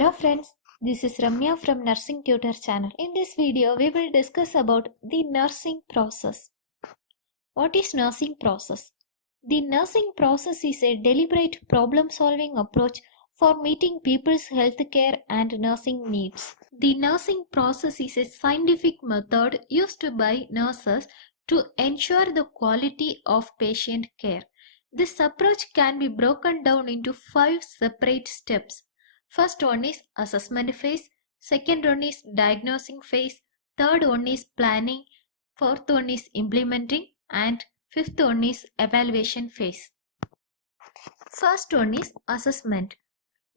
Hello friends, this is Ramya from Nursing Tutor channel. In this video, we will discuss about the nursing process. What is nursing process? The nursing process is a deliberate problem-solving approach for meeting people's healthcare and nursing needs. The nursing process is a scientific method used by nurses to ensure the quality of patient care. This approach can be broken down into 5 separate steps. First one is assessment phase, second one is diagnosing phase, third one is planning, fourth one is implementing, and fifth one is evaluation phase. First one is assessment.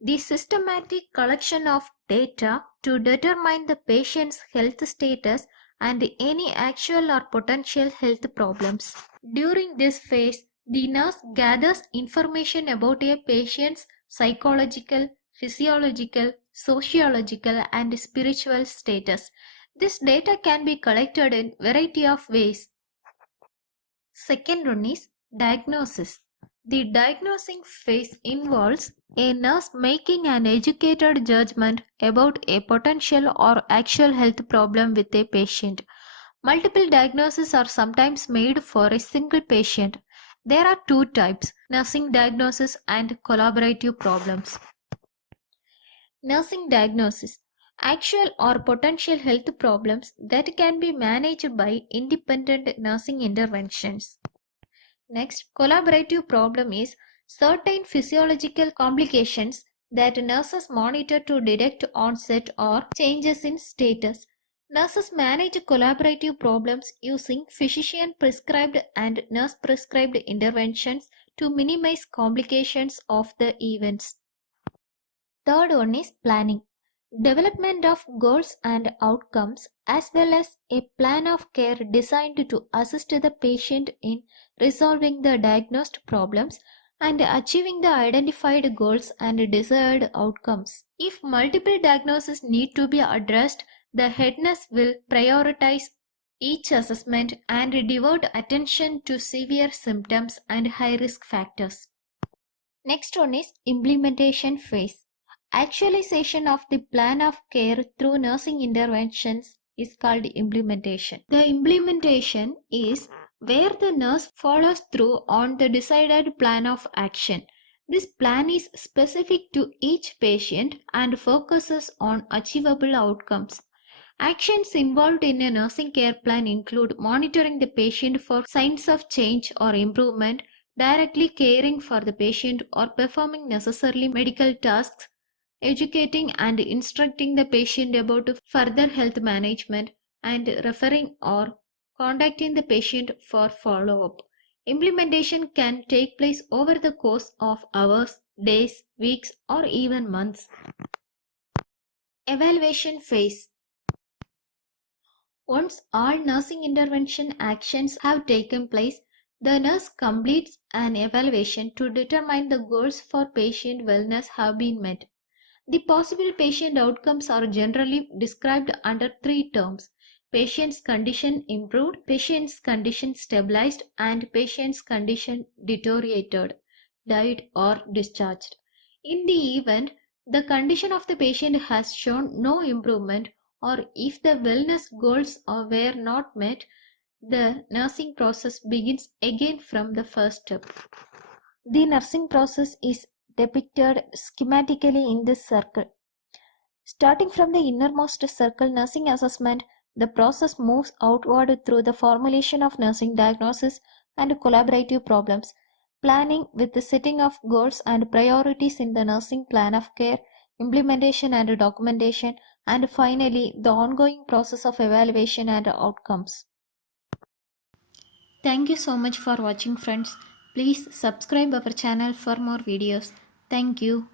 The systematic collection of data to determine the patient's health status and any actual or potential health problems. During this phase, the nurse gathers information about a patient's psychological, physiological, sociological, and spiritual status. This data can be collected in a variety of ways. Second one is diagnosis. The diagnosing phase involves a nurse making an educated judgment about a potential or actual health problem with a patient. Multiple diagnoses are sometimes made for a single patient. There are two types: nursing diagnosis and collaborative problems. Nursing diagnosis: actual or potential health problems that can be managed by independent nursing interventions. Next, collaborative problem is certain physiological complications that nurses monitor to detect onset or changes in status. Nurses manage collaborative problems using physician-prescribed and nurse-prescribed interventions to minimize complications of the events. Third one is planning. Development of goals and outcomes, as well as a plan of care designed to assist the patient in resolving the diagnosed problems and achieving the identified goals and desired outcomes. If multiple diagnoses need to be addressed, the head nurse will prioritize each assessment and devote attention to severe symptoms and high-risk factors. Next one is implementation phase. Actualization of the plan of care through nursing interventions is called implementation. The implementation is where the nurse follows through on the decided plan of action. This plan is specific to each patient and focuses on achievable outcomes. Actions involved in a nursing care plan include monitoring the patient for signs of change or improvement, directly caring for the patient or performing necessary medical tasks, educating and instructing the patient about further health management, and referring or contacting the patient for follow-up. Implementation can take place over the course of hours, days, weeks, or even months. Evaluation phase. Once all nursing intervention actions have taken place, the nurse completes an evaluation to determine the goals for patient wellness have been met. The possible patient outcomes are generally described under 3 terms: patient's condition improved, patient's condition stabilized, and patient's condition deteriorated, died, or discharged. In the event the condition of the patient has shown no improvement, or if the wellness goals were not met, the nursing process begins again from the first step. The nursing process is depicted schematically in this circle. Starting from the innermost circle, nursing assessment, the process moves outward through the formulation of nursing diagnosis and collaborative problems, planning with the setting of goals and priorities in the nursing plan of care, implementation and documentation, and finally the ongoing process of evaluation and outcomes. Thank you so much for watching, friends. Please subscribe our channel for more videos. Thank you.